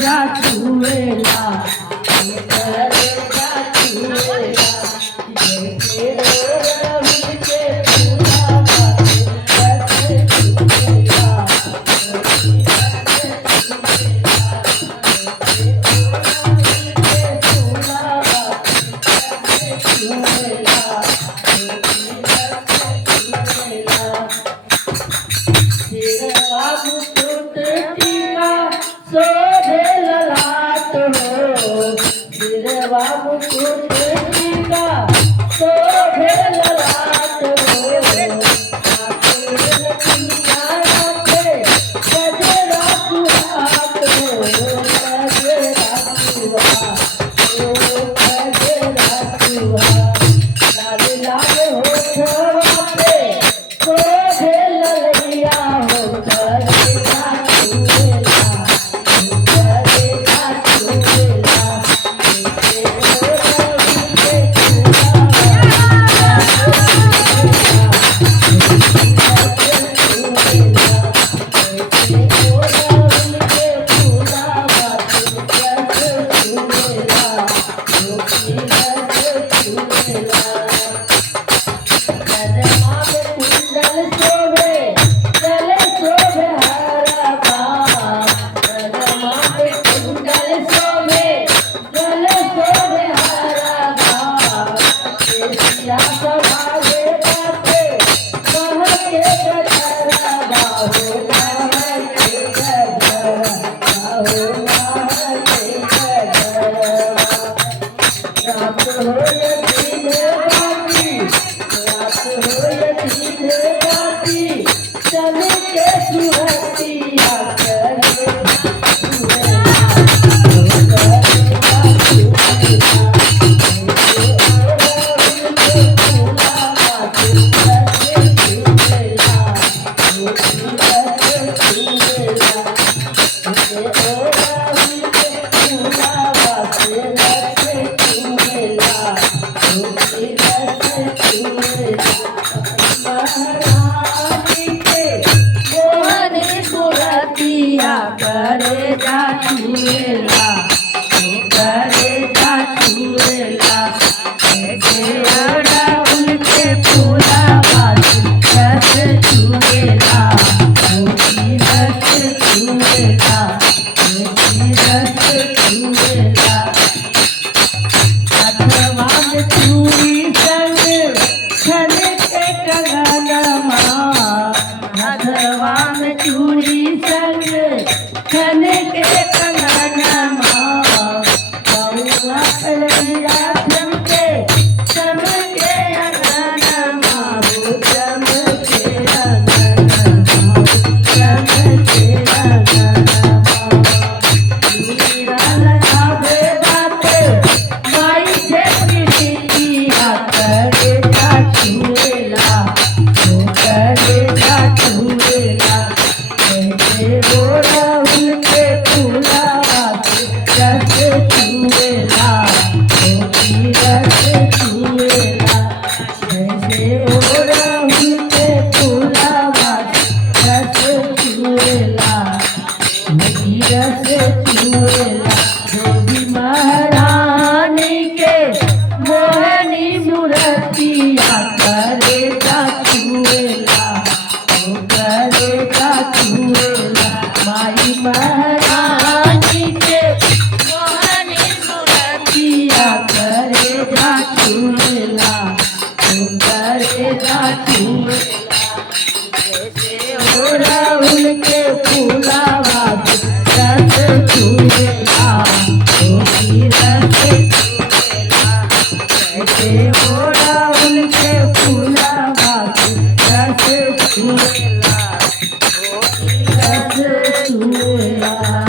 जा छुएला करे जा छुएला जैसे रवि के फूलावा कैसे छुएला करे जा छुएला करे जा छुएला ऐसे अड़हुल के फूलावा कैसे छुएला मोती रस छुएला मोती रस छुएला अथवा में चूड़ी संग छन के कंगनमा अथवा में चूड़ी संग छन के कंगनमा बउआ पलरिया चमके चमके अंगनमा वो चमके अंगनमा चमके अंगनमा हीरा लगावे बाते माई से प्रीतिया करे जा छुएला वो करे जा छुएला ऐसे गोरहुल के फूलावा कैसे छुएला मोती रस छुएला ऐसे गोरहुल के फूलावा कैसे छुएला मोती रस छुएला देवी महारानी के मोहनी मूर्तिया करे जा छुएला करे जा छुएला माई महारानी के मोहनी मूर्तिया करे जा छुएला करे जा छुएला जैसे अड़हुल के फूलावा रस छुएला मोती रस छुएला जैसे अड़हुल के फूलावा रस छुएला।